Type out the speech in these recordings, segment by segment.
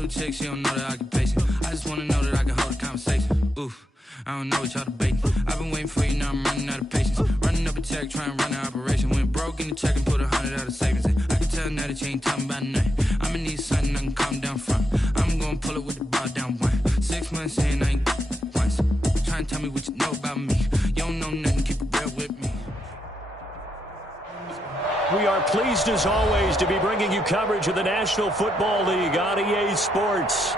new chick, she don't know the occupation. I just wanna know that I can hold a conversation. Oof, I don't know what y'all debating. I've been waiting for you, now I'm running out of patience. Running up a check, trying to run an operation. Went broke in the check and put 100 out of savings in. I can tell now that you ain't talking about nothing. I'ma need something I can calm down from. I'm gonna pull it with the bar down one. 6 months in, I ain't once. Trying to tell me what you know about me. You don't know nothing, keep it real with me. We are pleased as always to be bringing you coverage of the National Football League on EA Sports.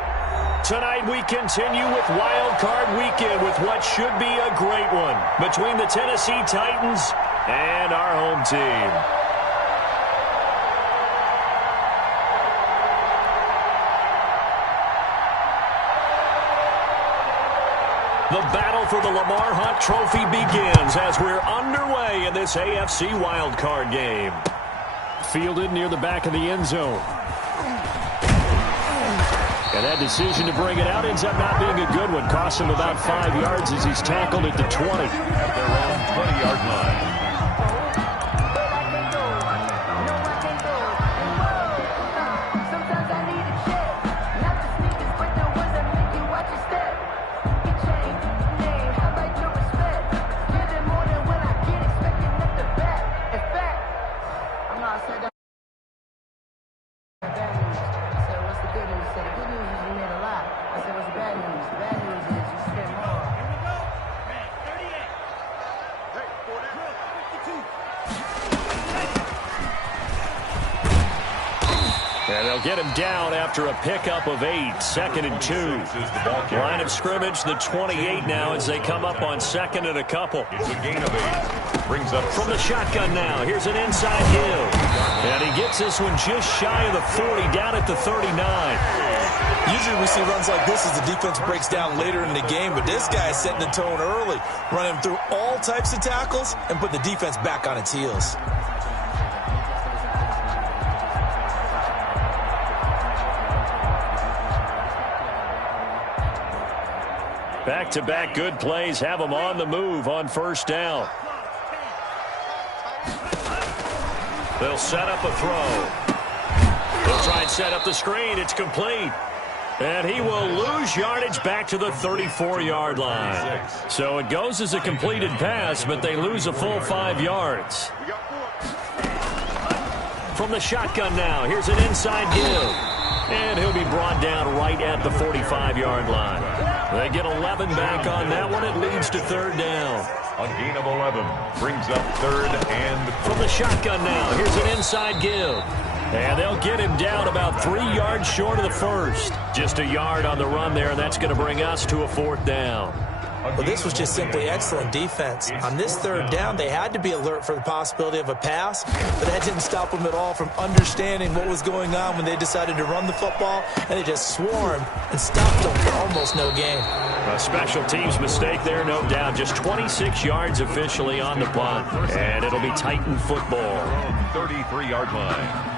Tonight we continue with Wild Card Weekend with what should be a great one between the Tennessee Titans and our home team. The battle for the Lamar Hunt Trophy begins as we're underway in this AFC wildcard game. Fielded near the back of the end zone. And that decision to bring it out ends up not being a good one. Costs him about 5 yards as he's tackled at the 20. At their own 20-yard line. And they'll get him down after a pickup of 8, 2nd and 2. Line of scrimmage, the 28 now as they come up on 2nd and a couple. It's a gain of 8. Brings up from the shotgun now. Here's an inside give. And he gets this one just shy of the 40, down at the 39. Usually we see runs like this as the defense breaks down later in the game, but this guy is setting the tone early, running through all types of tackles and put the defense back on its heels. Back-to-back good plays have them on the move on first down. They'll set up a throw. They'll try and set up the screen. It's complete. And he will lose yardage back to the 34-yard line. So it goes as a completed pass, but they lose a full 5 yards. From the shotgun now, here's an inside give. And he'll be brought down right at the 45-yard line. They get 11 back on that one. It leads to 3rd down. A gain of 11 brings up 3rd and 4. From the shotgun now, here's an inside give. And they'll get him down about 3 yards short of the first. Just a yard on the run there, and that's going to bring us to a 4th down. Well, this was just simply excellent defense. On this 3rd down, they had to be alert for the possibility of a pass, but that didn't stop them at all from understanding what was going on when they decided to run the football, and they just swarmed and stopped them for almost no gain. A special teams mistake there, no doubt. Just 26 yards officially on the punt, and it'll be Titan football. 33-yard line.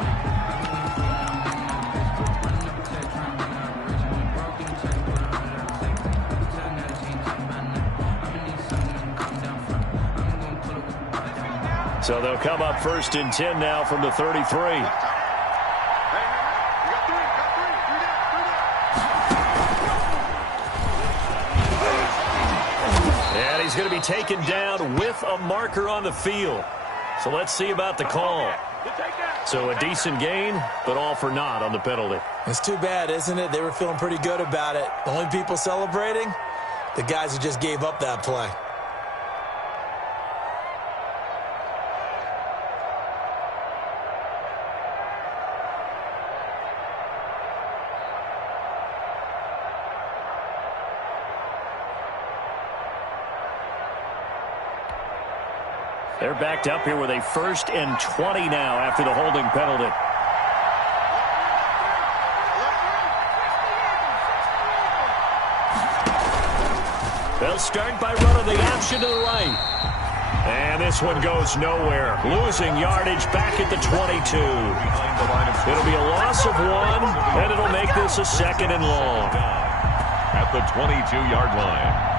So they'll come up 1st and 10 now from the 33. And he's going to be taken down with a marker on the field. So let's see about the call. So a decent gain, but all for naught on the penalty. It's too bad, isn't it? They were feeling pretty good about it. The only people celebrating, the guys who just gave up that play. They're backed up here with a 1st and 20 now after the holding penalty. They'll start by running the option to the right. And this one goes nowhere. Losing yardage back at the 22. It'll be a loss of 1, and it'll make this a 2nd and long. At the 22-yard line.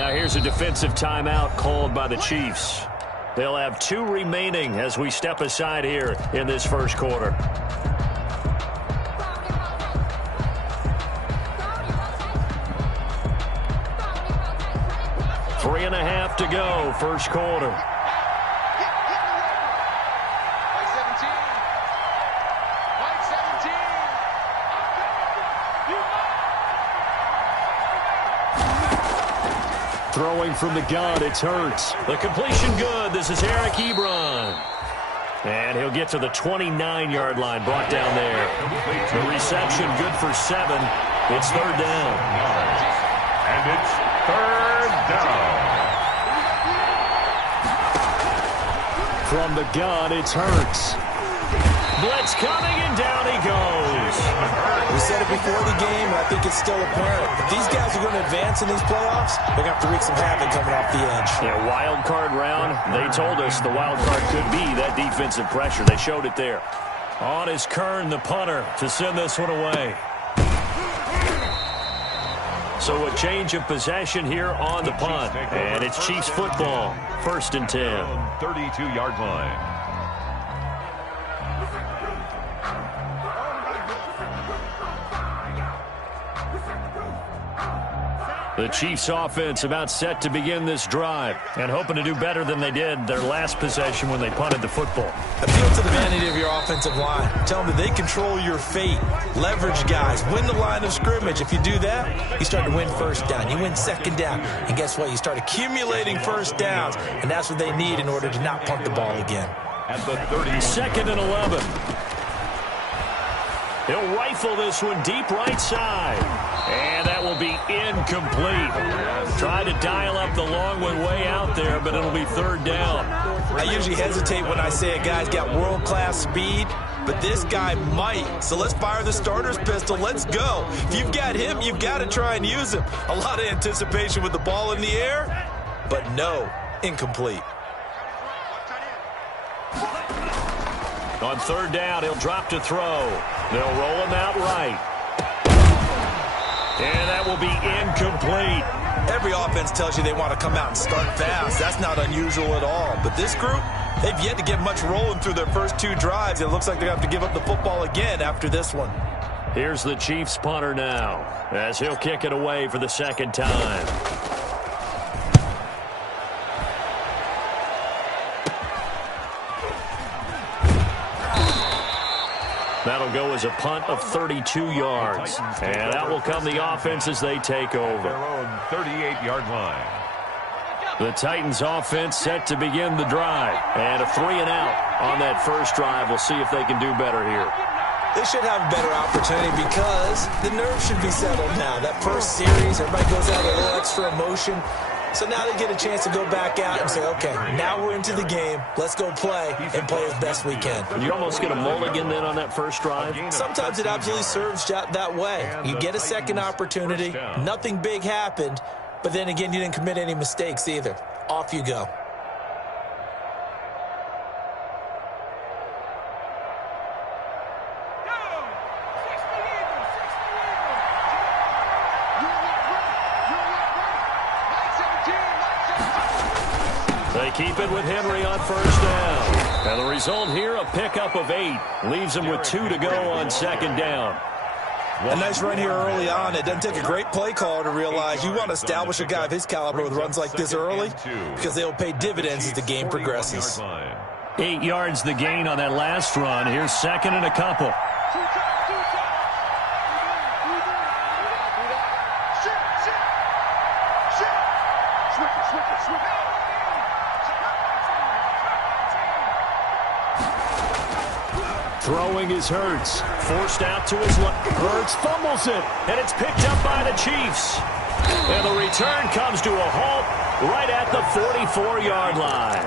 Now here's a defensive timeout called by the Chiefs. They'll have 2 remaining as we step aside here in this first quarter. 3.5 to go, first quarter. Throwing from the gun, it's Hurts. The completion good. This is Eric Ebron. And he'll get to the 29-yard line, brought down there. The reception good for 7. It's third down. And it's third down. From the gun, it's Hurts. Blitz coming, and down he goes. We said it before the game, and I think it's still apparent. If these guys are going to advance in these playoffs, they're going to have to wreak some havoc coming off the edge. Yeah, wild card round. They told us the wild card could be that defensive pressure. They showed it there. On is Kern, the punter, to send this one away. So a change of possession here on the punt. And it's Chiefs football, 1st and 10. 32-yard line. The Chiefs offense about set to begin this drive and hoping to do better than they did their last possession when they punted the football. Appeal to the vanity of your offensive line. Tell them that they control your fate. Leverage guys. Win the line of scrimmage. If you do that, you start to win first down. You win second down. And guess what? You start accumulating first downs. And that's what they need in order to not punt the ball again. At the 32nd and 11. He'll rifle this one deep right side. And that will be incomplete. Try to dial up the long one way out there, but it'll be third down. I usually hesitate when I say a guy's got world-class speed, but this guy might. So let's fire the starter's pistol. Let's go. If you've got him, you've got to try and use him. A lot of anticipation with the ball in the air, but no, incomplete. On third down, he'll drop to throw. They'll roll him out right. And that will be incomplete. Every offense tells you they want to come out and start fast. That's not unusual at all. But this group, they've yet to get much rolling through their first 2 drives. It looks like they're going to have to give up the football again after this one. Here's the Chiefs punter now as he'll kick it away for the second time. That'll go as a punt of 32 yards. And that will come the offense as they take over. Their own 38-yard line. The Titans offense set to begin the drive. And a 3-and-out on that first drive. We'll see if they can do better here. They should have a better opportunity because the nerves should be settled now. That first series, everybody goes out with a little extra emotion. So now they get a chance to go back out and say, okay, now we're into the game. Let's go play and play as best we can. You almost get a mulligan then on that first drive? Sometimes it absolutely serves that way. You get a second opportunity. Nothing big happened. But then again, you didn't commit any mistakes either. Off you go. They keep it with Henry on first down. And the result here, a pickup of 8. Leaves them with 2 to go on second down. A nice run here early on. It doesn't take a great play caller to realize you want to establish a guy of his caliber with runs like this early because they will pay dividends as the game progresses. 8 yards the gain on that last run. Here's second and a couple. Throwing is Hurts. Forced out to his left. Hurts fumbles it. And it's picked up by the Chiefs. And the return comes to a halt right at the 44-yard line.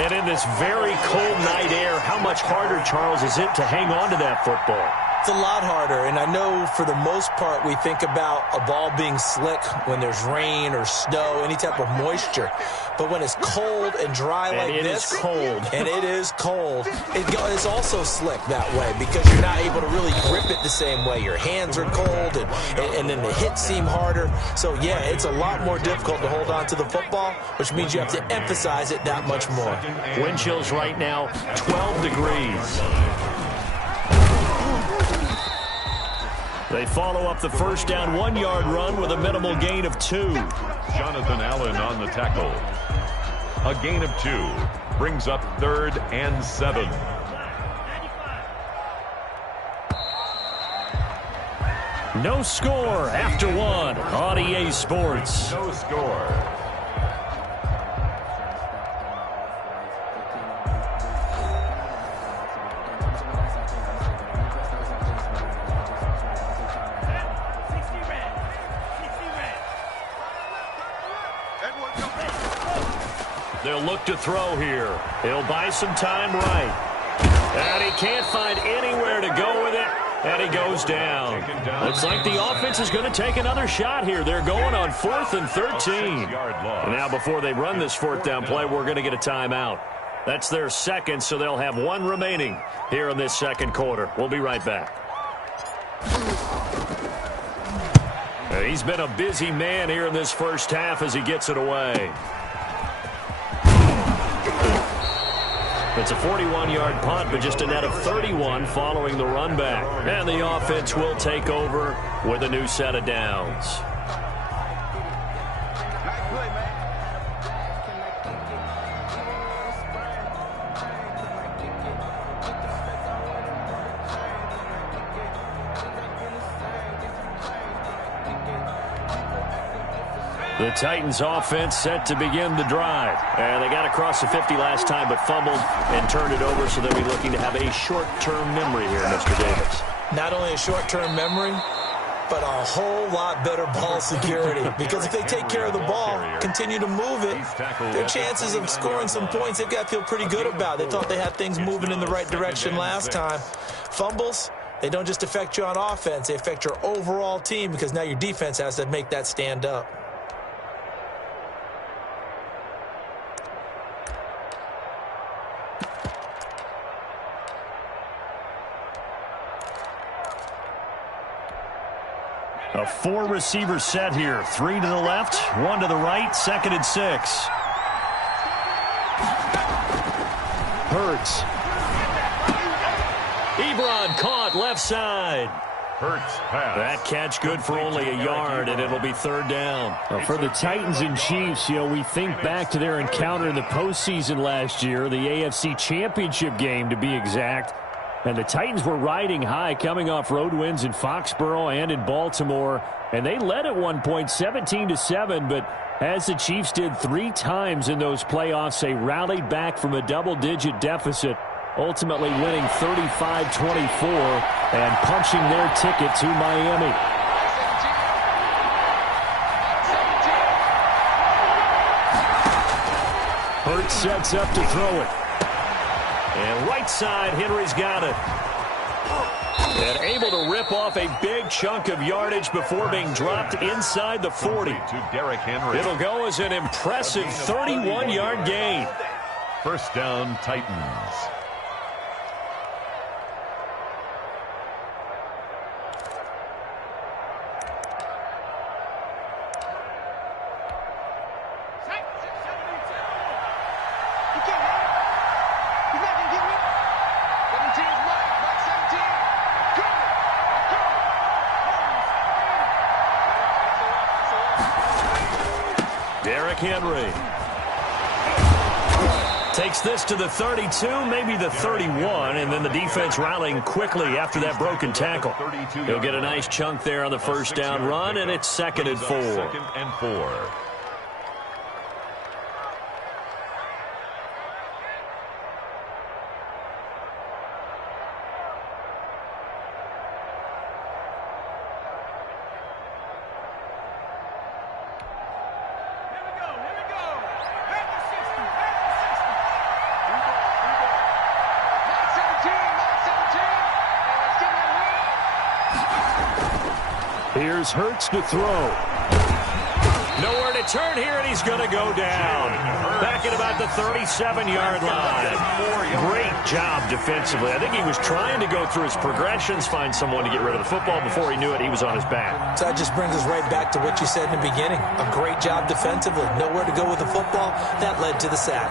And in this very cold night air, how much harder, Charles, is it to hang on to that football? It's a lot harder, and I know for the most part we think about a ball being slick when there's rain or snow, any type of moisture. But when it's cold and dry like this, and it is cold, it's also slick that way because you're not able to really grip it the same way. Your hands are cold, and then the hits seem harder. So, yeah, it's a lot more difficult to hold on to the football, which means you have to emphasize it that much more. Wind chills right now, 12 degrees. They follow up the first down 1-yard run with a minimal gain of 2. Jonathan Allen on the tackle. A gain of 2 brings up 3rd and 7. No score after 1 on EA Sports. No score. They'll look to throw here. He'll buy some time right. And he can't find anywhere to go with it. And he goes down. Looks like the offense is going to take another shot here. They're going on 4th and 13. And now before they run this 4th down play, we're going to get a timeout. That's their second, so they'll have 1 remaining here in this second quarter. We'll be right back. He's been a busy man here in this first half as he gets it away. It's a 41-yard punt, but just a net of 31 following the run back. And the offense will take over with a new set of downs. The Titans offense set to begin the drive. And they got across the 50 last time but fumbled and turned it over, so they'll be looking to have a short-term memory here, Mr. Davis. Not only a short-term memory, but a whole lot better ball security. Because if they take care of the ball, continue to move it, their chances of scoring some points, they've got to feel pretty good about. They thought they had things moving in the right direction last time. Fumbles, they don't just affect you on offense, they affect your overall team because now your defense has to make that stand up. A 4-receiver set here. 3 to the left, 1 to the right, 2nd and 6. Hurts. Ebron caught left side. Hurts pass. That catch good for only a yard, and it'll be 3rd down. For the Titans and Chiefs, we think back to their encounter in the postseason last year, the AFC Championship game to be exact. And the Titans were riding high, coming off road wins in Foxborough and in Baltimore. And they led at one point 17-7, but as the Chiefs did 3 times in those playoffs, they rallied back from a double-digit deficit, ultimately winning 35-24 and punching their ticket to Miami. Hurts sets up to throw it. And right side, Henry's got it. And able to rip off a big chunk of yardage before being dropped inside the 40. To Derrick Henry. It'll go as an impressive 31-yard gain. 1st down, Titans. Henry takes this to the 32, maybe the 31, and then the defense rallying quickly after that broken tackle. He'll get a nice chunk there on the 1st down run, and it's 2nd and 4. 2nd and 4. Here's Hurts to throw. Nowhere to turn here, and he's going to go down. Back at about the 37-yard line. Great job defensively. I think he was trying to go through his progressions, find someone to get rid of the football. Before he knew it, he was on his back. So that just brings us right back to what you said in the beginning. A great job defensively. Nowhere to go with the football. That led to the sack.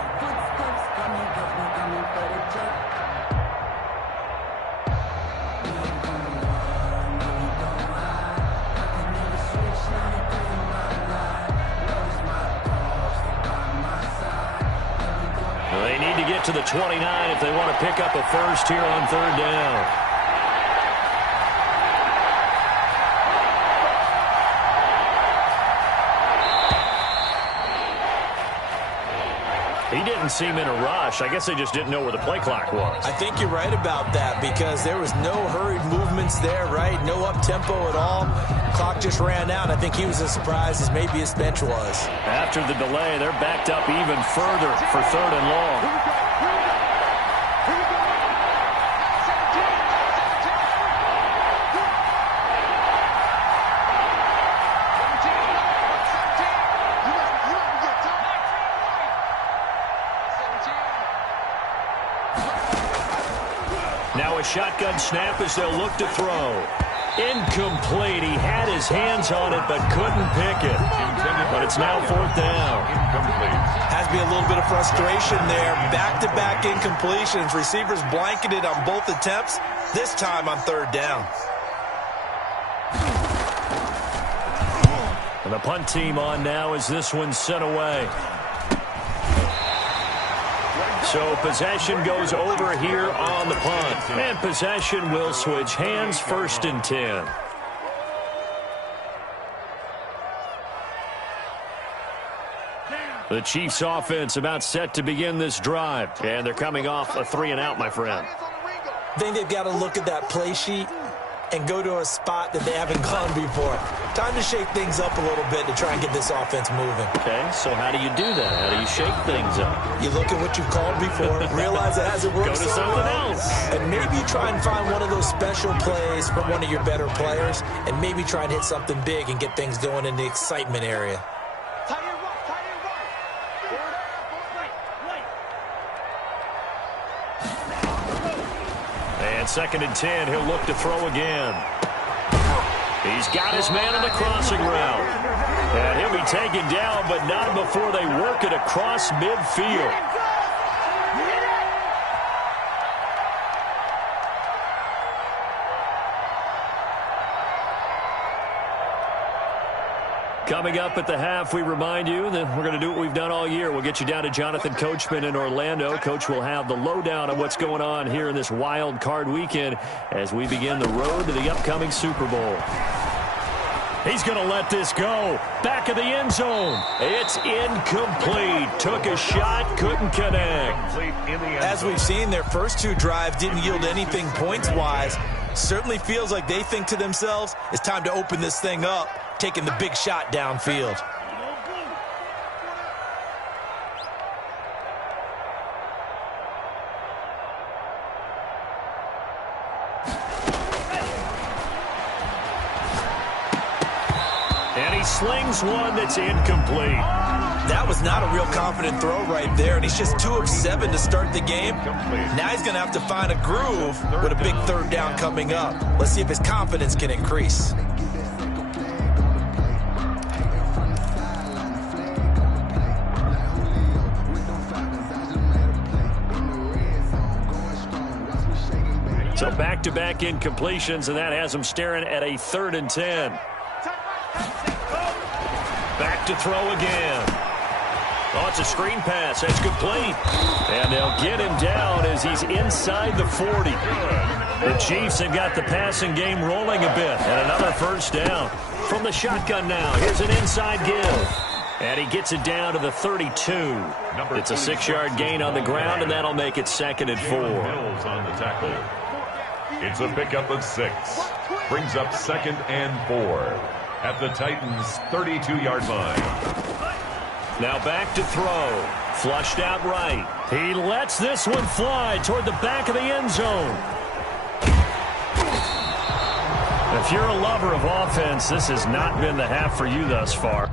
They need to get to the 29 if they want to pick up a first here on third down. He didn't seem in a rush. I guess they just didn't know where the play clock was. I think you're right about that because there was no hurried movements there, right? No up-tempo at all. Clock just ran out. I think he was as surprised as maybe his bench was. After the delay, they're backed up even further for third and long. Now a shotgun snap as they'll look to throw. Incomplete. He had his hands on it but couldn't pick it. But it's now fourth down. Has to be a little bit of frustration there. Back-to-back incompletions. Receivers blanketed on both attempts. This time on third down. And the punt team on now as this one's sent away. So possession goes over here on the punt. And possession will switch hands, first and 10. The Chiefs offense about set to begin this drive. And they're coming off a 3 and out, my friend. I think they've got to look at that play sheet and go to a spot that they haven't gone before. Time to shake things up a little bit to try and get this offense moving. Okay, so how do you do that? How do you shake things up? You look at what you've called before, realize it hasn't worked Go to so something well, else. and maybe try and find one of those special plays from one of your better players, and maybe try and hit something big and get things going in the excitement area. And second and 10, he'll look to throw again. He's got his man on the crossing route. And he'll be taken down, but not before they work it across midfield. Coming up at the half, we remind you that we're going to do what we've done all year. We'll get you down to Jonathan Coachman in Orlando. Coach will have the lowdown on what's going on here in this wild card weekend as we begin the road to the upcoming Super Bowl. He's going to let this go. Back of the end zone. It's incomplete. Took a shot, couldn't connect. As we've seen, their first two drives didn't yield anything points-wise. Certainly feels like they think to themselves, it's time to open this thing up, taking the big shot downfield. And he slings one that's incomplete. That was not a real confident throw right there, and he's just 2 of 7 to start the game. Now he's going to have to find a groove with a big third down coming up. Let's see if his confidence can increase. So back-to-back incompletions, and that has him staring at a 3rd and 10. Back to throw again. Oh, it's a screen pass. That's complete. And they'll get him down as he's inside the 40. The Chiefs have got the passing game rolling a bit. And another first down. From the shotgun now, here's an inside give. And he gets it down to the 32. It's a 6-yard gain on the ground, and that'll make it 2nd and 4. Mills on the tackle. It's a pickup of 6. Brings up 2nd and 4 at the Titans' 32-yard line. Now back to throw. Flushed out right. He lets this one fly toward the back of the end zone. If you're a lover of offense, this has not been the half for you thus far.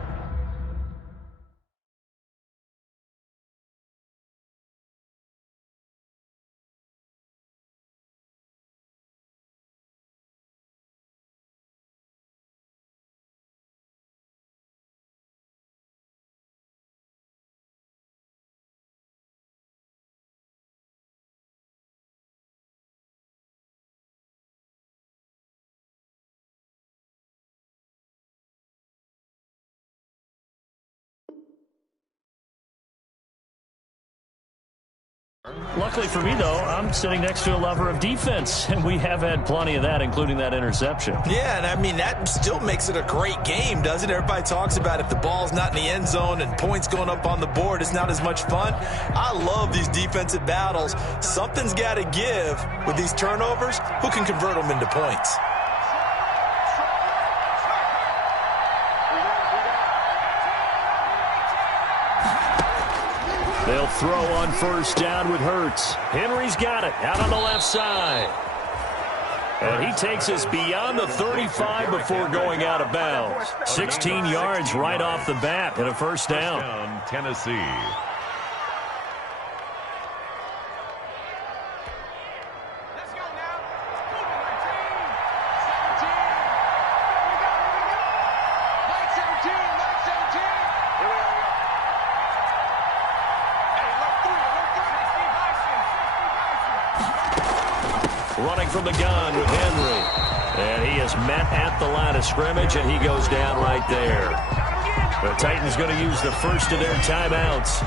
Luckily for me, though, I'm sitting next to a lover of defense, and we have had plenty of that, including that interception. Yeah, and I mean, that still makes it a great game, doesn't it? Everybody talks about if the ball's not in the end zone and points going up on the board, it's not as much fun. I love these defensive battles. Something's got to give with these turnovers. Who can convert them into points? They'll throw on first down with Hurts. Henry's got it out on the left side. And he takes us beyond the 35 before going out of bounds. 16 yards right off the bat and a first down. Tennessee. Running from the gun with Henry. And he is met at the line of scrimmage, and he goes down right there. The Titans going to use the first of their timeouts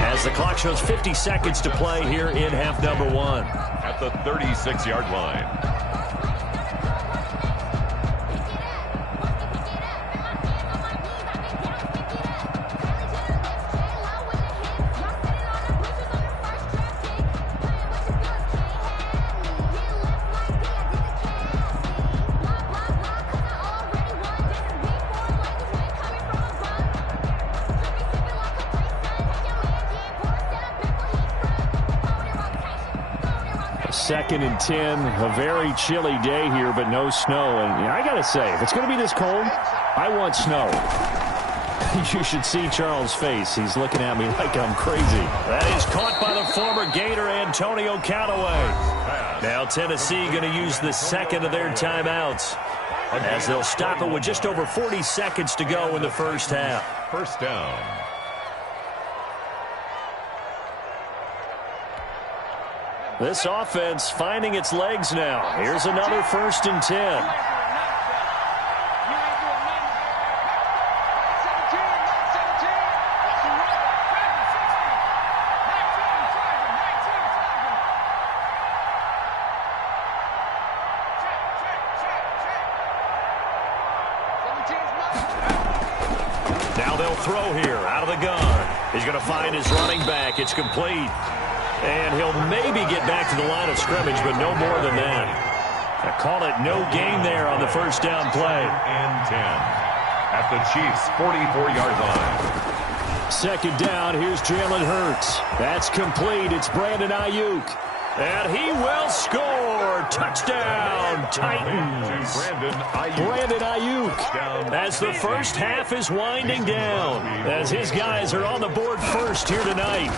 as the clock shows 50 seconds to play here in half number one. At the 36-yard line. Second and 10, a very chilly day here, but no snow. And I got to say, if it's going to be this cold, I want snow. You should see Charles' face. He's looking at me like I'm crazy. That is caught by the former Gator, Antonio Callaway. Now Tennessee going to use the second of their timeouts as they'll stop it with just over 40 seconds to go in the first half. First down. This offense finding its legs now. Here's another first and 10. Now they'll throw here out of the gun. He's going to find his running back. It's complete. And he'll maybe get back to the line of scrimmage, but no more than that. I call it no gain there on the first down play. And 10 at the Chiefs' 44-yard line. Second down, here's Jalen Hurts. That's complete. It's Brandon Ayuk. And he will score. Touchdown, Titans. Brandon Ayuk. As the first half is winding down, as his guys are on the board first here tonight.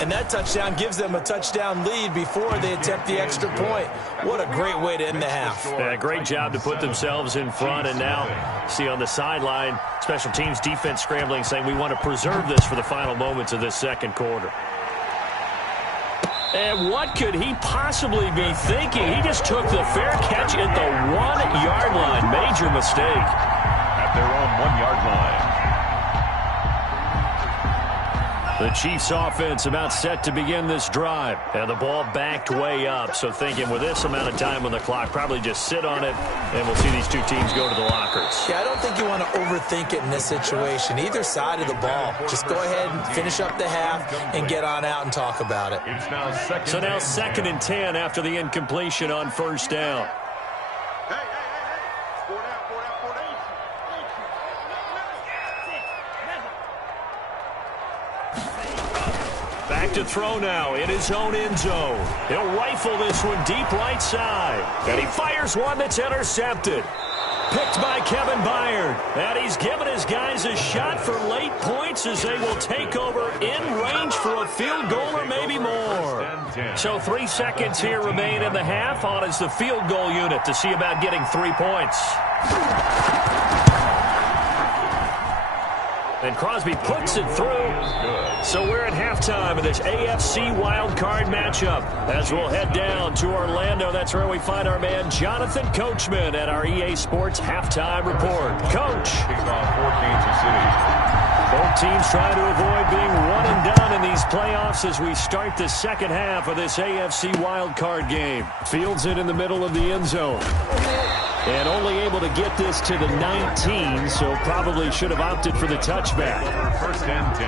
And that touchdown gives them a touchdown lead before they attempt the extra point. What a great way to end the half. Yeah, great job to put themselves in front. And now, see on the sideline, special teams defense scrambling, saying we want to preserve this for the final moments of this second quarter. And what could he possibly be thinking? He just took the fair catch at the 1-yard line. Major mistake. At their own 1-yard line. The Chiefs offense about set to begin this drive. And the ball backed way up. So thinking with this amount of time on the clock, probably just sit on it, and we'll see these two teams go to the lockers. Yeah, I don't think you want to overthink it in this situation. Either side of the ball. Just go ahead and finish up the half and get on out and talk about it. So now second and 10 after the incompletion on first down. back to throw now in his own end zone. He'll rifle this one deep right side. And he fires one that's intercepted. Picked by Kevin Byard. And he's given his guys a shot for late points as they will take over in range for a field goal or maybe more. So 3 seconds here remain in the half. On is the field goal unit to see about getting 3 points. And Crosby puts it through. So we're at halftime of this AFC wildcard matchup. As we'll head down to Orlando, that's where we find our man Jonathan Coachman at our EA Sports Halftime Report. Coach. Kickoff for Kansas City. Both teams trying to avoid being one and done in these playoffs as we start the second half of this AFC wildcard game. Fields it in the middle of the end zone. And only able to get this to the 19, so probably should have opted for the touchback. First and 10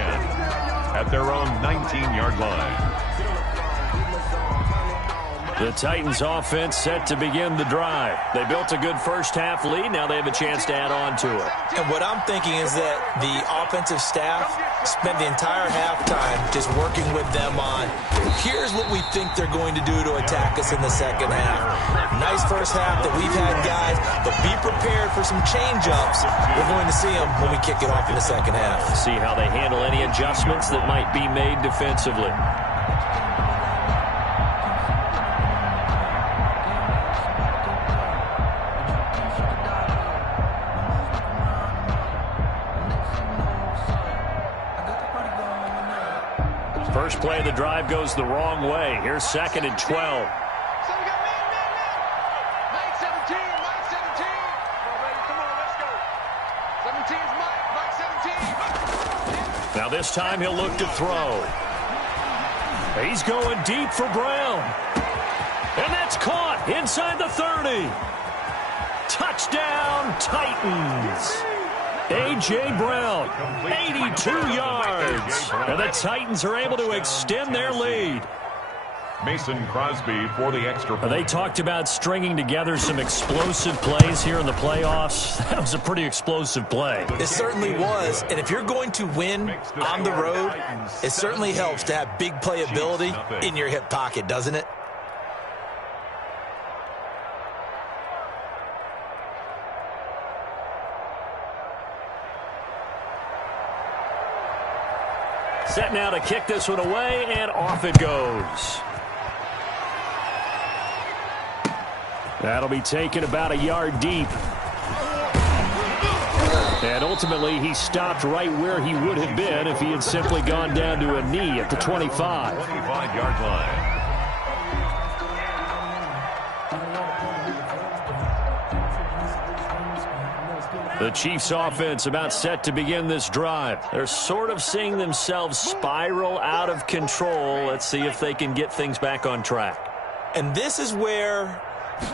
at their own 19-yard line. The Titans offense set to begin the drive. They built a good first half lead. Now they have a chance to add on to it. And what I'm thinking is that the offensive staff spent the entire halftime just working with them on, here's what we think they're going to do to attack us in the second half. Nice first half that we've had, guys, but be prepared for some change-ups. We're going to see them when we kick it off in the second half. See how they handle any adjustments that might be made defensively. First play of the drive goes the wrong way. Here's second and 12. Now this time he'll look to throw. He's going deep for Brown. And that's caught inside the 30. Touchdown, Titans. A.J. Brown, 82 yards. And the Titans are able to extend their lead. Mason Crosby for the extra point. They talked about stringing together some explosive plays here in the playoffs. That was a pretty explosive play. It certainly was. And if you're going to win on the road, it certainly helps to have big playability in your hip pocket, doesn't it? Set now to kick this one away, and off it goes. That'll be taken about a yard deep. And ultimately, he stopped right where he would have been if he had simply gone down to a knee at the 25. 25-yard line. The Chiefs offense about set to begin this drive. They're sort of seeing themselves spiral out of control. Let's see if they can get things back on track. And this is where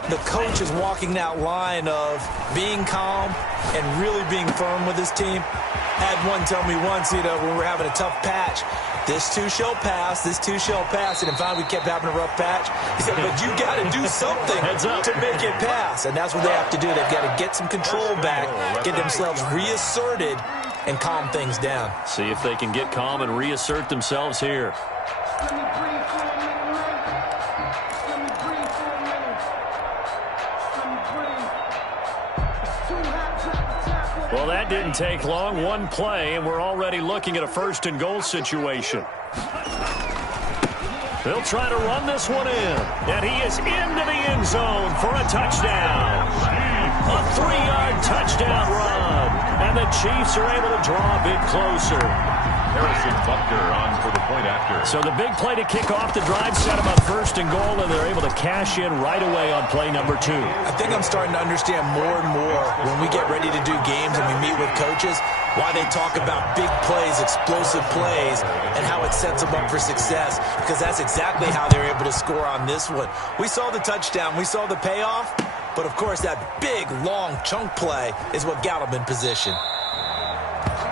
the coach is walking that line of being calm and really being firm with his team. Had one tell me once, when we're having a tough patch, this too shall pass, this too shall pass. And finally we kept having a rough patch. He said, but you got to do something to make it pass. And that's what they have to do. They've got to get some control back, get themselves reasserted, and calm things down. See if they can get calm and reassert themselves here. Well, that didn't take long. One play, and we're already looking at a first-and-goal situation. They'll try to run this one in, and he is into the end zone for a touchdown. A 3-yard touchdown run, and the Chiefs are able to draw a bit closer. Harrison Butker on for the point after. So the big play to kick off the drive set them up first and goal, and they're able to cash in right away on play number 2. I think I'm starting to understand more and more when we get ready to do games and we meet with coaches why they talk about big plays, explosive plays, and how it sets them up for success, because that's exactly how they're able to score on this one. We saw the touchdown. We saw the payoff. But, of course, that big, long chunk play is what got them in position.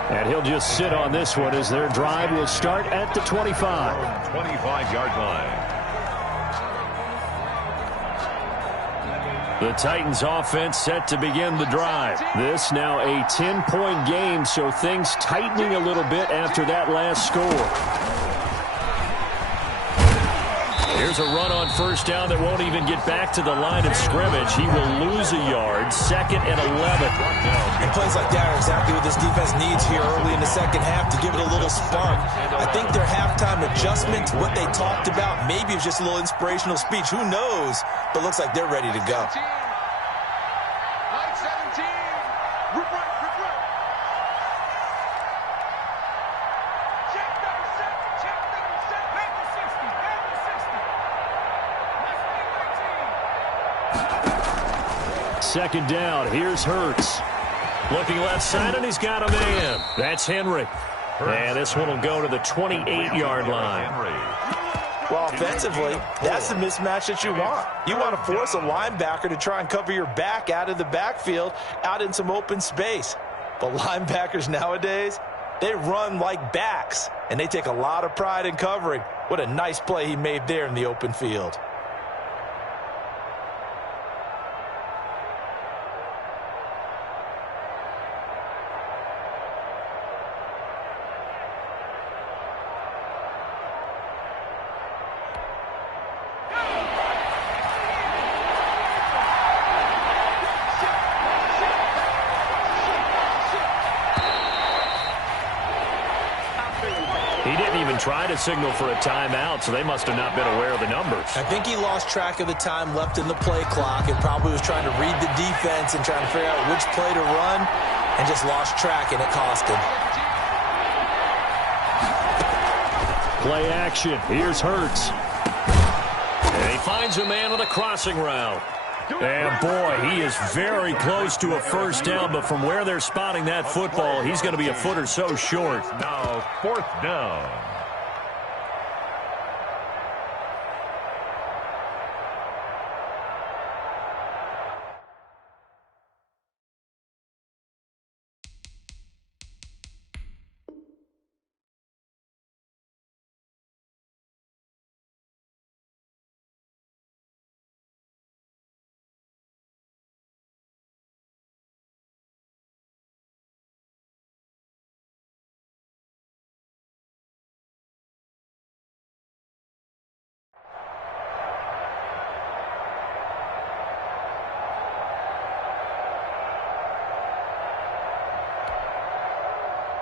And he'll just sit on this one as their drive will start at the 25. 25-yard line. The Titans offense set to begin the drive. This now a 10-point game, so things tightening a little bit after that last score. Here's a run on first down that won't even get back to the line of scrimmage. He will lose a yard, 2nd and 11. And plays like that are exactly what this defense needs here early in the second half to give it a little spark. I think their halftime adjustment, what they talked about, maybe it was just a little inspirational speech. Who knows? But looks like they're ready to go. Second down. Here's Hurts. Looking left side, and he's got a man. That's Henry. And this one will go to the 28-yard line. Well, offensively, that's the mismatch that you want. You want to force a linebacker to try and cover your back out of the backfield, out in some open space. But linebackers nowadays, they run like backs, and they take a lot of pride in covering. What a nice play he made there in the open field. Try to signal for a timeout, so they must have not been aware of the numbers. I think he lost track of the time left in the play clock and probably was trying to read the defense and trying to figure out which play to run and just lost track, and it cost him. Play action. Here's Hurts. And he finds a man with a crossing route. And, boy, he is very close to a first down, but from where they're spotting that football, he's going to be a foot or so short. Now 4th down.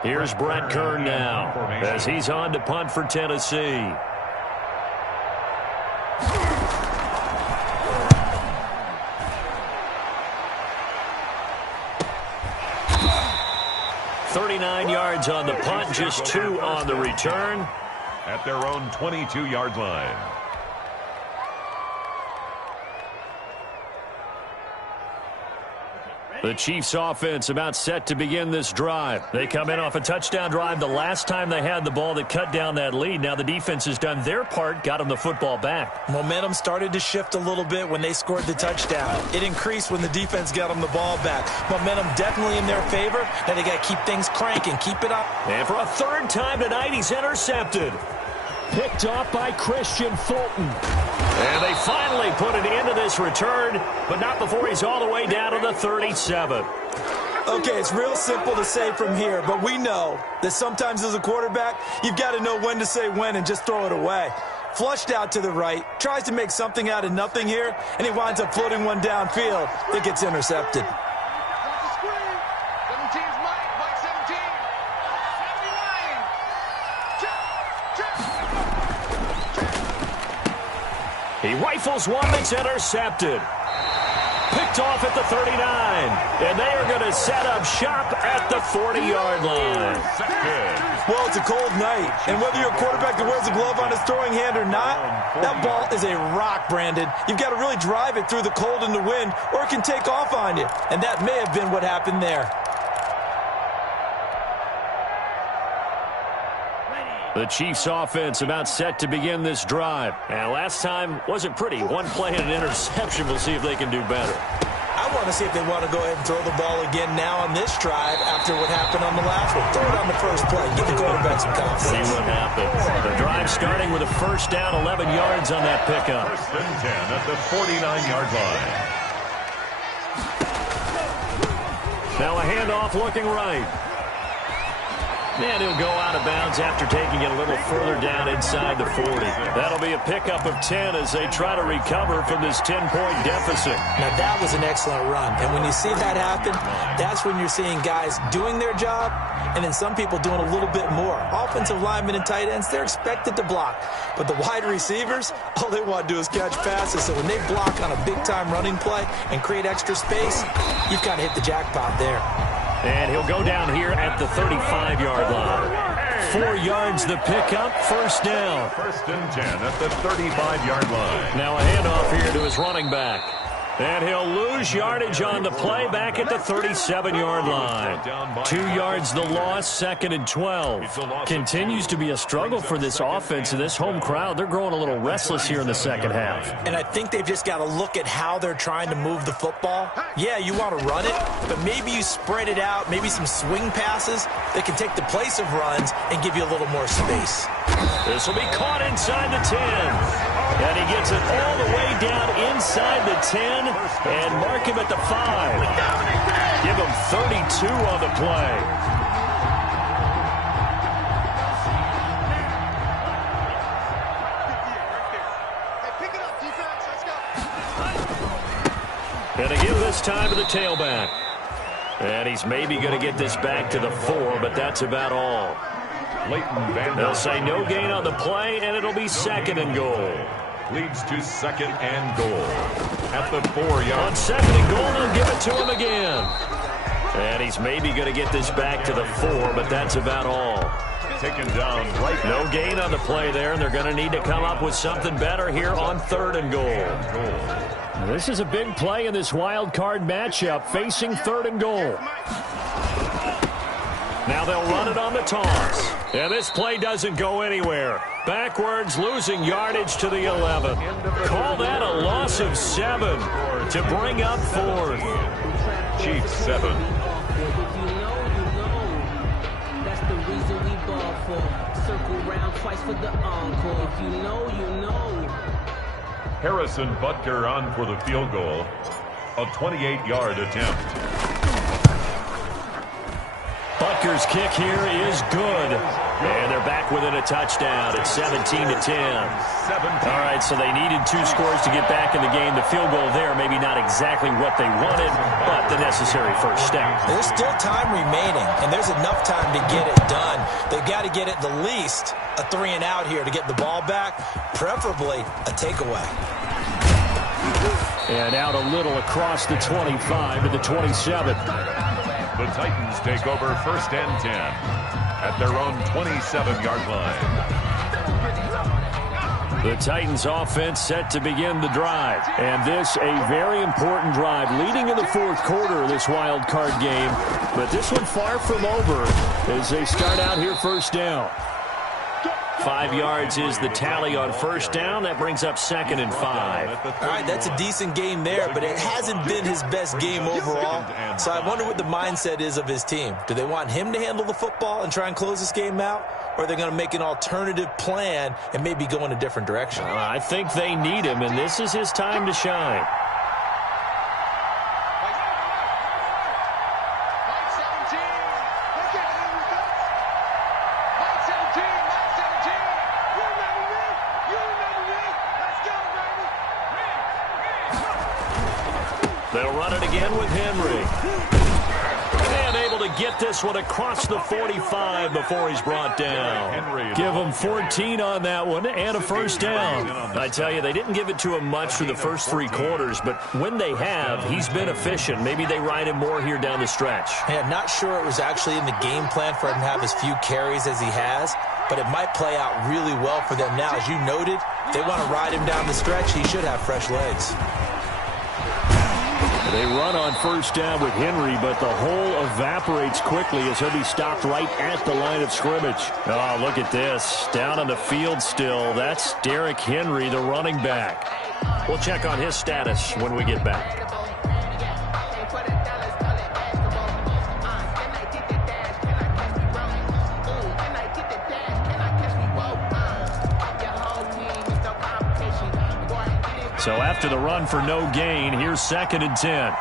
Here's Brett Kern now as he's on to punt for Tennessee. "39 yards on the punt, just 2 on the return." At their own 22-yard line. The Chiefs offense about set to begin this drive. They come in off a touchdown drive the last time they had the ball that cut down that lead. Now the defense has done their part, got them the football back. Momentum started to shift a little bit when they scored the touchdown. It increased when the defense got them the ball back. Momentum definitely in their favor. Now they got to keep things cranking, keep it up. And for a 3rd time tonight, he's intercepted. Picked off by Christian Fulton. And they finally put an end to this return, but not before he's all the way down to the 37. Okay, it's real simple to say from here, but we know that sometimes as a quarterback, you've got to know when to say when and just throw it away. Flushed out to the right, tries to make something out of nothing here, and he winds up floating one downfield that gets intercepted. He rifles one that's intercepted. Picked off at the 39. And they are going to set up shop at the 40-yard line. Well, it's a cold night. And whether you're a quarterback that wears a glove on his throwing hand or not, that ball is a rock, Brandon. You've got to really drive it through the cold and the wind, or it can take off on you. And that may have been what happened there. The Chiefs offense about set to begin this drive. And last time wasn't pretty. One play and an interception. We'll see if they can do better. I want to see if they want to go ahead and throw the ball again now on this drive after what happened on the last one. Throw it on the first play. Get the quarterback some confidence. See what happens. The drive starting with a first down, 11 yards on that pickup. 1st and 10 at the 49-yard line. Now a handoff looking right. And he'll go out of bounds after taking it a little further down inside the 40. That'll be a pickup of 10 as they try to recover from this 10-point deficit. Now, that was an excellent run. And when you see that happen, that's when you're seeing guys doing their job and then some people doing a little bit more. Offensive linemen and tight ends, they're expected to block. But the wide receivers, all they want to do is catch passes. So when they block on a big-time running play and create extra space, you've got to hit the jackpot there. And he'll go down here at the 35-yard line. 4 yards the pickup, first down. First and 10 at the 35-yard line. Now a handoff here to his running back. And he'll lose yardage on the play back at the 37-yard line. 2 yards the loss, second and 12. Continues to be a struggle for this offense and this home crowd. They're growing a little restless here in the second half. And I think they've just got to look at how they're trying to move the football. Yeah, you want to run it, but maybe you spread it out, maybe some swing passes that can take the place of runs and give you a little more space. This will be caught inside the 10. And he gets it all the way down inside the 10 and mark him at the 5. Give him 32 on the play. And again this time to the tailback. And he's maybe going to get this back to the 4, but that's about all. They'll say no gain on the play, and it'll be second and goal. Leads to second and goal at the 4-yard. On second and goal, they'll give it to him again. And he's maybe going to get this back to the 4, but that's about all. Taken down right. No gain on the play there, and they're going to need to come up with something better here on third and goal. This is a big play in this wild card matchup, facing third and goal. Now they'll run it on the toss. And this play doesn't go anywhere. Backwards, losing yardage to the 11. Call that a loss of 7 to bring up fourth. Chiefs 7. That's the reason we ball for. Circle round twice for the encore. If you know, you know. Harrison Butker on for the field goal. A 28-yard attempt. Butker's kick here is good. And they're back within a touchdown at 17-10. All right, so they needed 2 scores to get back in the game. The field goal there, maybe not exactly what they wanted, but the necessary first step. There's still time remaining, and there's enough time to get it done. They've got to get at the least a 3-and-out here to get the ball back, preferably a takeaway. And out a little across the 25 to the 27. The Titans take over first and 10 at their own 27-yard line. The Titans offense set to begin the drive. And this a very important drive leading in the fourth quarter of this wild card game. But this one far from over as they start out here first down. 5 yards is the tally on first down. That brings up second and 5. All right, that's a decent game there, but it hasn't been his best game overall. So I wonder what the mindset is of his team. Do they want him to handle the football and try and close this game out? Or are they going to make an alternative plan and maybe go in a different direction? I think they need him, and this is his time to shine. They'll run it again with Henry. And able to get this one across the 45 before he's brought down. Give him 14 on that one and a first down. I tell you, they didn't give it to him much for the first 3 quarters, but when they have, he's been efficient. Maybe they ride him more here down the stretch. Hey, I'm not sure it was actually in the game plan for him to have as few carries as he has, but it might play out really well for them now. As you noted, they want to ride him down the stretch. He should have fresh legs. They run on first down with Henry, but the hole evaporates quickly as he'll be stopped right at the line of scrimmage. Oh, look at this. Down on the field still. That's Derrick Henry, the running back. We'll check on his status when we get back. So after the run for no gain, here's second and 10.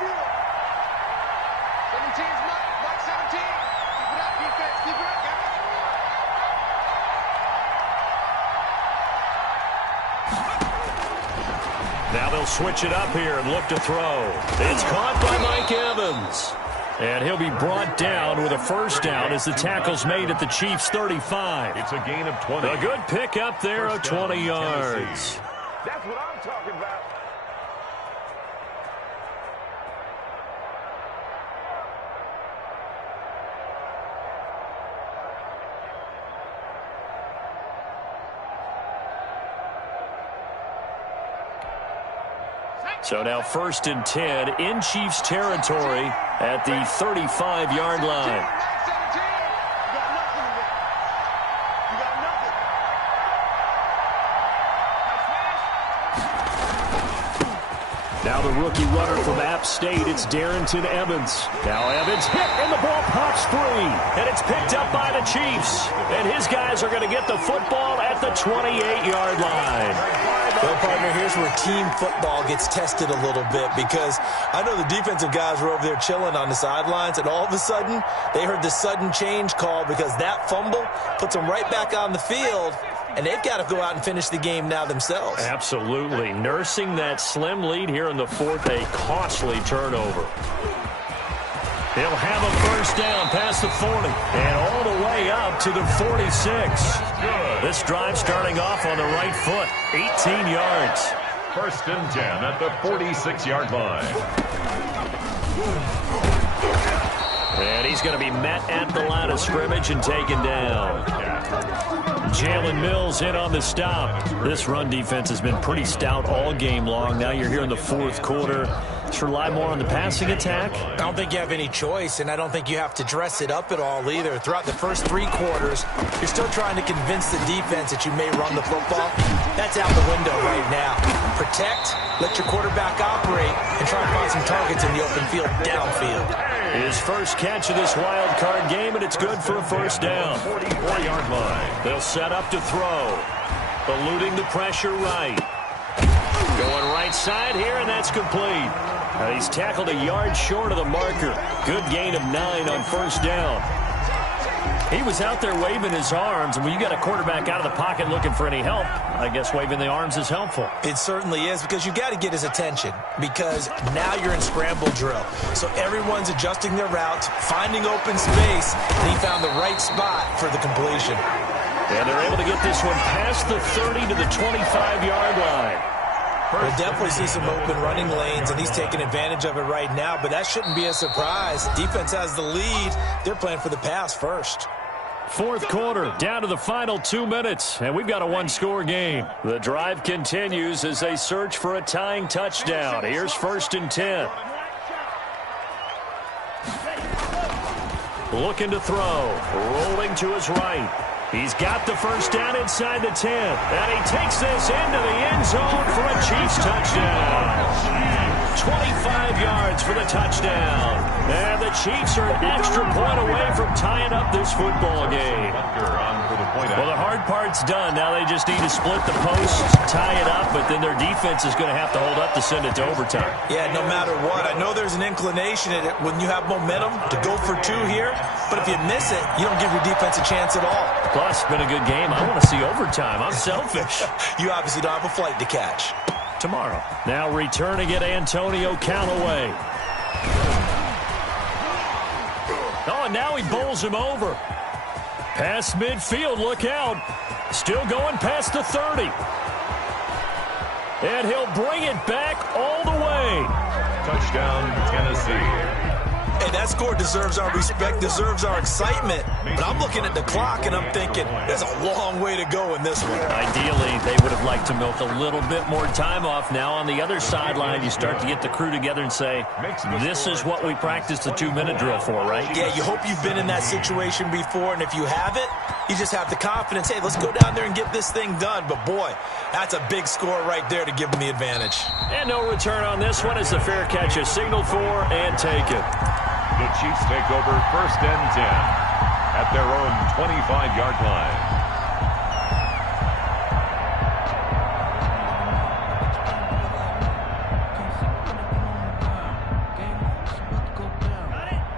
They'll switch it up here and look to throw. It's caught by Mike Evans. And he'll be brought down with a first down as the tackle's made at the Chiefs' 35. It's a gain of 20. A good pick up there of 20 yards. Tennessee. That's what I'm talking about. So now 1st and 10 in Chiefs territory at the 35-yard line. Now the rookie runner from App State, it's Darrington Evans. Now Evans hit and the ball pops free. And it's picked up by the Chiefs. And his guys are going to get the football at the 28-yard line. Well, partner, here's where team football gets tested a little bit because I know the defensive guys were over there chilling on the sidelines, and all of a sudden they heard the sudden change call because that fumble puts them right back on the field, and they've got to go out and finish the game now themselves. Absolutely. Nursing that slim lead here in the 4th, a costly turnover. He'll have a first down past the 40 and all the way up to the 46. This drive starting off on the right foot, 18 yards. 1st and 10 at the 46-yard line. And he's going to be met at the line of scrimmage and taken down. Jalen Mills in on the stop. This run defense has been pretty stout all game long. Now you're here in the 4th quarter. Just rely more on the passing attack. I don't think you have any choice, and I don't think you have to dress it up at all either. Throughout the first 3 quarters, you're still trying to convince the defense that you may run the football. That's out the window right now. Protect, let your quarterback operate, and try to find some targets in the open field downfield. His first catch of this wild card game, and it's good for a first down. 44-yard line. They'll set up to throw. Eluding the pressure right. Going right side here, and that's complete. He's tackled a yard short of the marker. Good gain of 9 on first down. He was out there waving his arms, and when you got a quarterback out of the pocket looking for any help, I guess waving the arms is helpful. It certainly is, because you got to get his attention, because now you're in scramble drill. So everyone's adjusting their routes, finding open space, and he found the right spot for the completion. And they're able to get this one past the 30 to the 25-yard line. We'll definitely see some open running lanes, and he's taking advantage of it right now, but that shouldn't be a surprise. Defense has the lead. They're playing for the pass first. 4th quarter, down to the final 2 minutes, and we've got a one-score game. The drive continues as they search for a tying touchdown. Here's 1st and 10. Looking to throw, rolling to his right. He's got the first down inside the 10, and he takes this into the end zone for a Chiefs touchdown. 25 yards for the touchdown. And the Chiefs are an extra point away from tying up this football game. Well, the hard part's done. Now they just need to split the posts, tie it up, but then their defense is going to have to hold up to send it to overtime. Yeah, no matter what. I know there's an inclination in it when you have momentum to go for 2 here, but if you miss it, you don't give your defense a chance at all. Plus, it's been a good game. I want to see overtime. I'm selfish. You obviously don't have a flight to catch. Tomorrow. Now returning it, Antonio Callaway. Oh, and now he bowls him over. Past midfield, look out. Still going past the 30. And he'll bring it back all the way. Touchdown, Tennessee. Hey, that score deserves our respect, deserves our excitement. But I'm looking at the clock, and I'm thinking, there's a long way to go in this one. Ideally, they would have liked to milk a little bit more time off. Now on the other sideline, you start to get the crew together and say, this is what we practiced the 2-minute drill for, right? Yeah, you hope you've been in that situation before, and if you haven't, you just have the confidence, hey, let's go down there and get this thing done. But, boy, that's a big score right there to give them the advantage. And no return on this one as the fair catch is signaled for and taken. The Chiefs take over 1st and 10 at their own 25-yard line.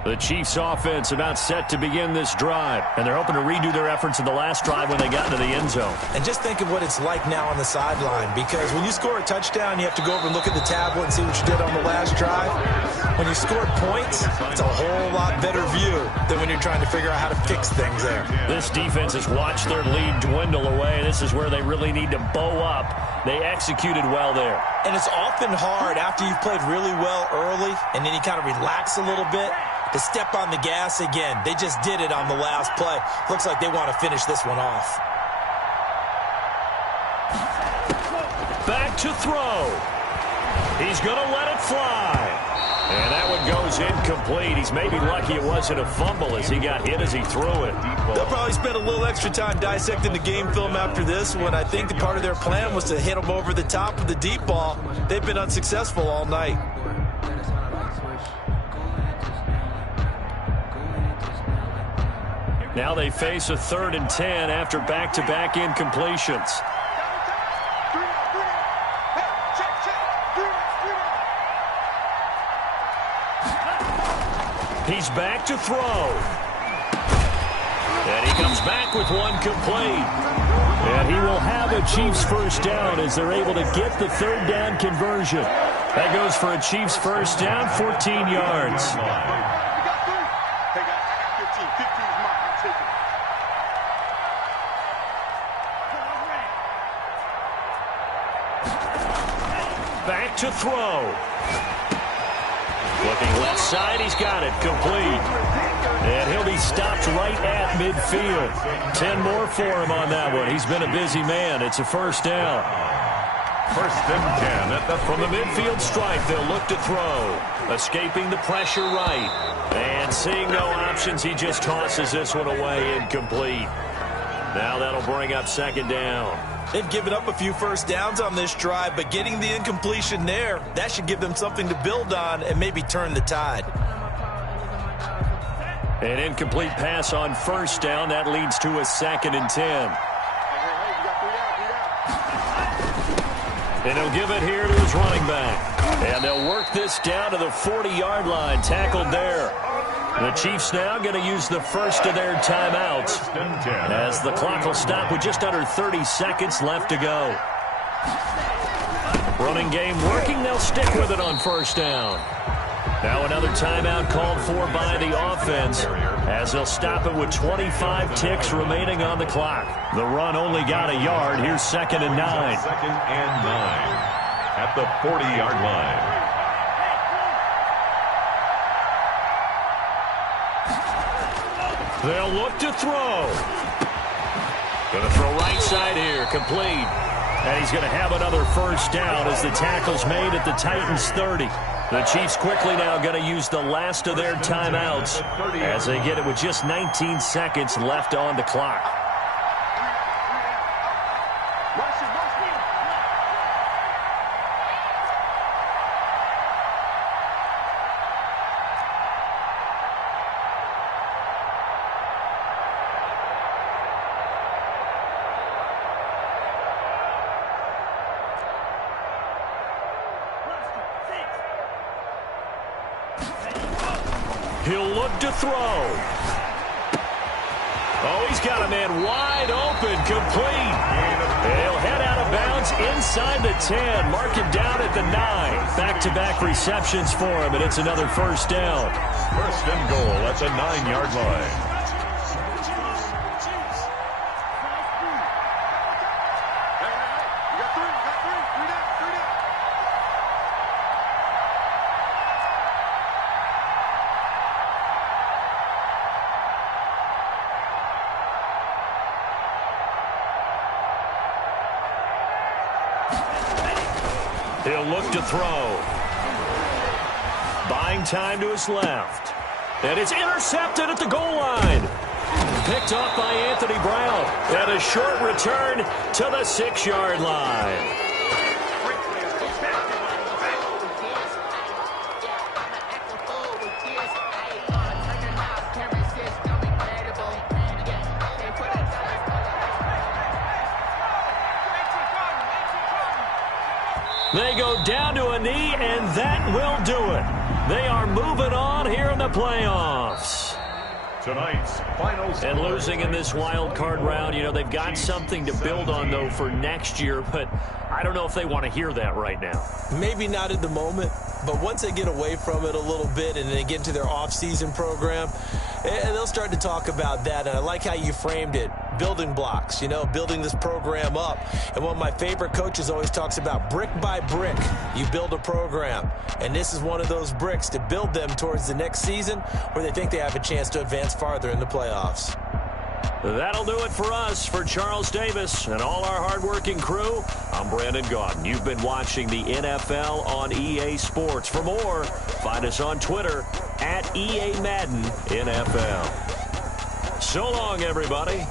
The Chiefs offense about set to begin this drive, and they're hoping to redo their efforts in the last drive when they got into the end zone. And just think of what it's like now on the sideline, because when you score a touchdown, you have to go over and look at the tablet and see what you did on the last drive. When you scored points, it's a whole lot better view than when you're trying to figure out how to fix things there. This defense has watched their lead dwindle away. This is where they really need to bow up. They executed well there. And it's often hard after you've played really well early and then you kind of relax a little bit to step on the gas again. They just did it on the last play. Looks like they want to finish this one off. Back to throw. He's going to let it fly. And that one goes incomplete. He's maybe lucky it wasn't a fumble as he got hit as he threw it. They'll probably spend a little extra time dissecting the game film after this one. I think the part of their plan was to hit him over the top of the deep ball. They've been unsuccessful all night. Now they face a 3rd and 10 after back-to-back incompletions. He's back to throw. And he comes back with one complete. And he will have a Chiefs first down as they're able to get the 3rd down conversion. That goes for a Chiefs first down, 14 yards. Back to throw. Looking left side, he's got it, complete. And he'll be stopped right at midfield. 10 more for him on that one. He's been a busy man. It's a first down. 1st and 10 From the midfield stripe, they'll look to throw. Escaping the pressure right. And seeing no options, he just tosses this one away, incomplete. Now that'll bring up 2nd down. They've given up a few first downs on this drive, but getting the incompletion there, that should give them something to build on and maybe turn the tide. An incomplete pass on 1st down. That leads to a 2nd and 10. And he'll give it here to his running back. And they'll work this down to the 40-yard line. Tackled there. The Chiefs now going to use the first of their timeouts as the clock will stop with just under 30 seconds left to go. Running game working. They'll stick with it on 1st down. Now another timeout called for by the offense as they'll stop it with 25 ticks remaining on the clock. The run only got a yard. Here's 2nd and 9. 2nd and 9 at the 40-yard line. They'll look to throw. Going to throw right side here, complete. And he's going to have another first down as the tackle's made at the Titans 30. The Chiefs quickly now going to use the last of their timeouts as they get it with just 19 seconds left on the clock. He'll look to throw. Oh, he's got a man wide open, complete. And he'll head out of bounds inside the 10. Mark him down at the 9. Back-to-back receptions for him, and it's another first down. 1st and goal at the 9-yard line. He'll look to throw. Buying time to his left. And it's intercepted at the goal line. Picked off by Anthony Brown. And a short return to the 6-yard line. They go down to a knee, and that will do it. They are moving on here in the playoffs. Tonight's final score. And losing in this wild card round, you know, they've got something to build on, though, for next year, but I don't know if they want to hear that right now. Maybe not at the moment, but once they get away from it a little bit and they get into their off-season program, they'll start to talk about that. And I like how you framed it, building blocks, you know, building this program up. And one of my favorite coaches always talks about brick by brick, you build a program. And this is one of those bricks to build them towards the next season where they think they have a chance to advance farther in the playoffs. That'll do it for us. For Charles Davis and all our hardworking crew, I'm Brandon Gaudin. You've been watching the NFL on EA Sports. For more, find us on Twitter at EA Madden NFL. So long, everybody.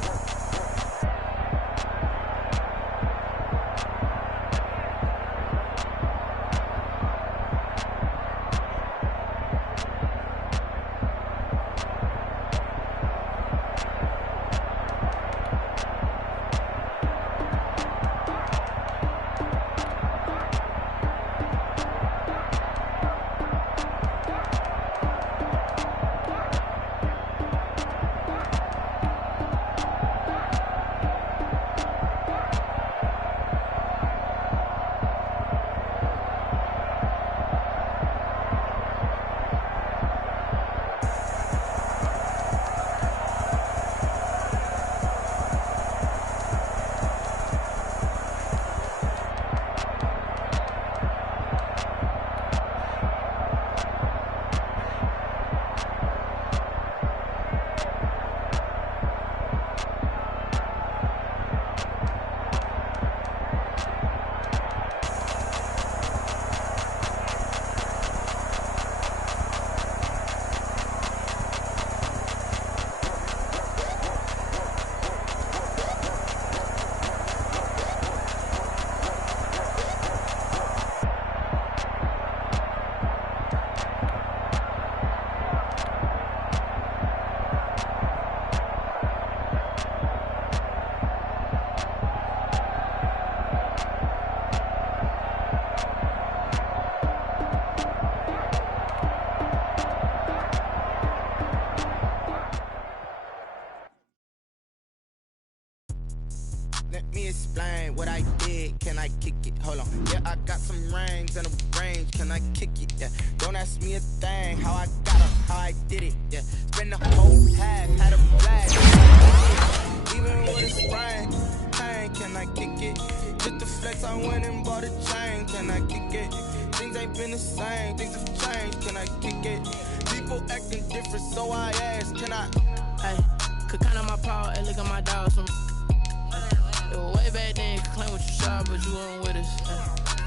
Let me explain what I did. Can I kick it? Hold on. Yeah, I got some rings and a range. Can I kick it? Yeah. Don't ask me a thing. How I got her, how I did it. Yeah. Spend the whole half, had a blast. Even with a sprain, pain. Can I kick it? Just the flex, I went and bought a chain. Can I kick it? Things ain't been the same. Things have changed. Can I kick it? People acting different, so I asked. Can I? Hey, could count on my power and look at my dogs from. It was way back then, could claim what you saw, but you weren't with us.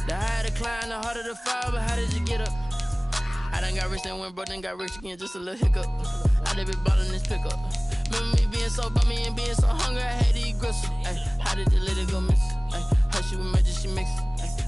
The higher the climb, the harder the fall, but how did you get up? I done got rich and went broke, then got rich again, just a little hiccup. I done been ballin' this pickup. Remember me being so bummy and being so hungry, I had to eat gristle. How did the lady go miss? Her she was magic, she mixed.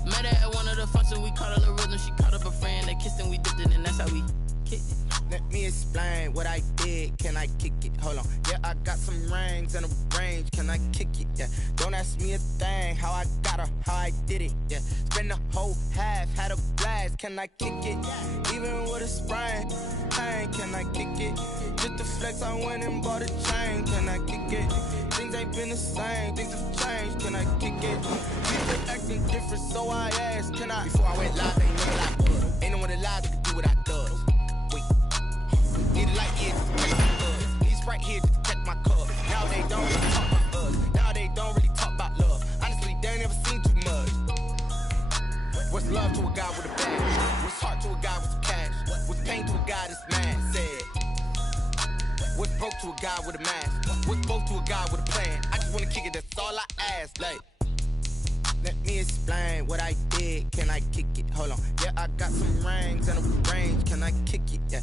Met her at one of the functions, we caught her the rhythm, she caught up a friend, they kissed and we dipped it, and that's how we kicked it. Let me explain what I did. Can I kick it? Hold on. Yeah, I got some rings and a range. Can I kick it? Yeah. Don't ask me a thing. How I got her, how I did it. Yeah. Spend the whole half, had a blast. Can I kick it? Even with a sprain, pain. Can I kick it? Just the flex, I went and bought a chain. Can I kick it? Things ain't been the same. Things have changed. Can I kick it? People acting different, so I asked. Can I? Before I went live, ain't never like us. Ain't no one alive that can do what I does. Need a light here to protect my cuz. He's right here to protect my cuz. Now they don't really talk about us. Now they don't really talk about love. Honestly, they ain't never seen too much. What's love to a guy with a bag? What's heart to a guy with some cash? What's pain to a guy that's mad? Said. What's broke to a guy with a mask? What's both to a guy with a plan? I just wanna kick it, that's all I ask. Like. Let me explain what I did. Can I kick it? Hold on. Yeah, I got some rings and a range. Can I kick it? Yeah.